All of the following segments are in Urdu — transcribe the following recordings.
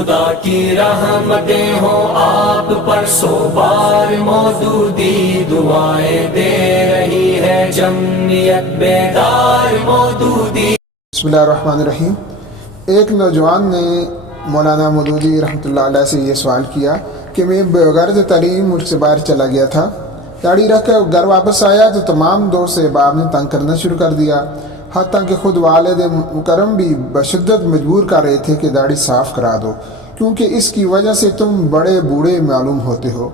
خدا کی رحمتیں ہوں آپ پر سو بار مودودی، دعائیں دے رہی ہے جمعیت بیدار مودودی۔ بسم اللہ الرحمن الرحیم۔ ایک نوجوان نے مولانا مودودی رحمۃ اللہ علیہ سے یہ سوال کیا کہ میں بغرض تعلیم ملک سے باہر چلا گیا تھا، داڑھی رکھ کر گھر واپس آیا تو تمام دوست احباب نے تنگ کرنا شروع کر دیا، حتیٰ کہ خود والد مکرم بھی بشدت مجبور کر رہے تھے کہ داڑھی صاف کرا دو، کیونکہ اس کی وجہ سے تم بڑے بوڑھے معلوم ہوتے ہو،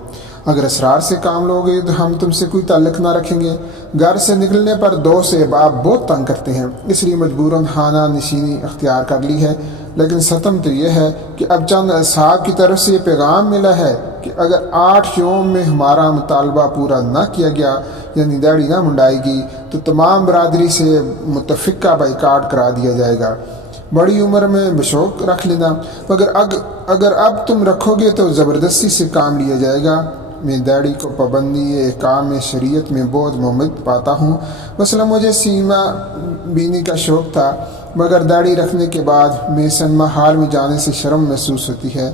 اگر اسرار سے کام لوگے تو ہم تم سے کوئی تعلق نہ رکھیں گے۔ گھر سے نکلنے پر دوست احباب بہت تنگ کرتے ہیں، اس لیے مجبوراً خانہ نشینی اختیار کر لی ہے، لیکن ستم تو یہ ہے کہ اب چند اصحاب کی طرف سے یہ پیغام ملا ہے کہ اگر 8 یوم میں ہمارا مطالبہ پورا نہ کیا گیا، یعنی داڑھی نہ منڈائے گی، تو تمام برادری سے متفقہ بائیکاٹ کرا دیا جائے گا۔ بڑی عمر میں بشوق رکھ لینا، مگر اگر اب تم رکھو گے تو زبردستی سے کام لیا جائے گا۔ میں داڑھی کو پابندی احکام شریعت میں بہت ممد پاتا ہوں، مثلا مجھے سینما بینی کا شوق تھا، مگر داڑھی رکھنے کے بعد میں سنیما ہال میں جانے سے شرم محسوس ہوتی ہے،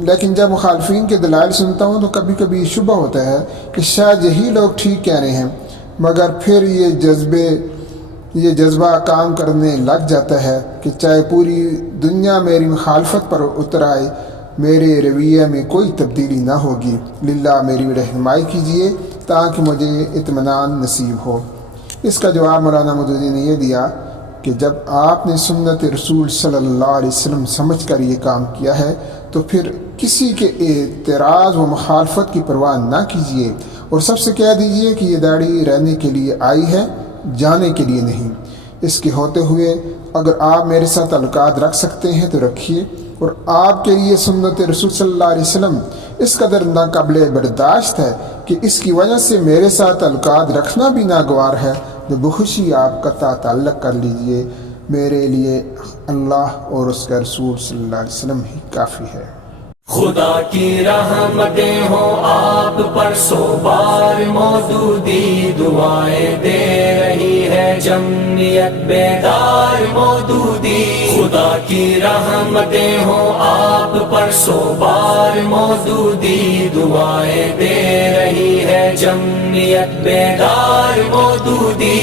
لیکن جب مخالفین کے دلائل سنتا ہوں تو کبھی کبھی شبہ ہوتا ہے کہ شاید یہی لوگ ٹھیک کہہ رہے ہیں، مگر پھر یہ جذبہ کام کرنے لگ جاتا ہے کہ چاہے پوری دنیا میری مخالفت پر اتر آئے، میرے رویے میں کوئی تبدیلی نہ ہوگی، للہ میری رہنمائی کیجیے تاکہ مجھے اطمینان نصیب ہو۔ اس کا جواب مولانا مودودی نے یہ دیا کہ جب آپ نے سنت رسول صلی اللہ علیہ وسلم سمجھ کر یہ کام کیا ہے تو پھر کسی کے اعتراض و مخالفت کی پرواہ نہ کیجیے، اور سب سے کہہ دیجیے کہ یہ داڑھی رہنے کے لیے آئی ہے، جانے کے لیے نہیں۔ اس کے ہوتے ہوئے اگر آپ میرے ساتھ تعلقات رکھ سکتے ہیں تو رکھیے، اور آپ کے لیے سنت رسول صلی اللہ علیہ وسلم اس قدر ناقابل برداشت ہے کہ اس کی وجہ سے میرے ساتھ تعلقات رکھنا بھی ناگوار ہے، تو بخوشی آپ قطع تعلق کر لیجئے، میرے لیے اللہ اور اس کا رسول صلی اللہ علیہ وسلم ہی کافی ہے۔ خدا کی رحمتیں ہوں آپ پر سو بار مودودی، دعائیں دے رہی ہے جمعیت بیدار مودودی۔ خدا کی رحمتیں ہوں آپ پر سو بار مودودی، دعائیں دے رہی ہے جمعیت بیدار مودودی۔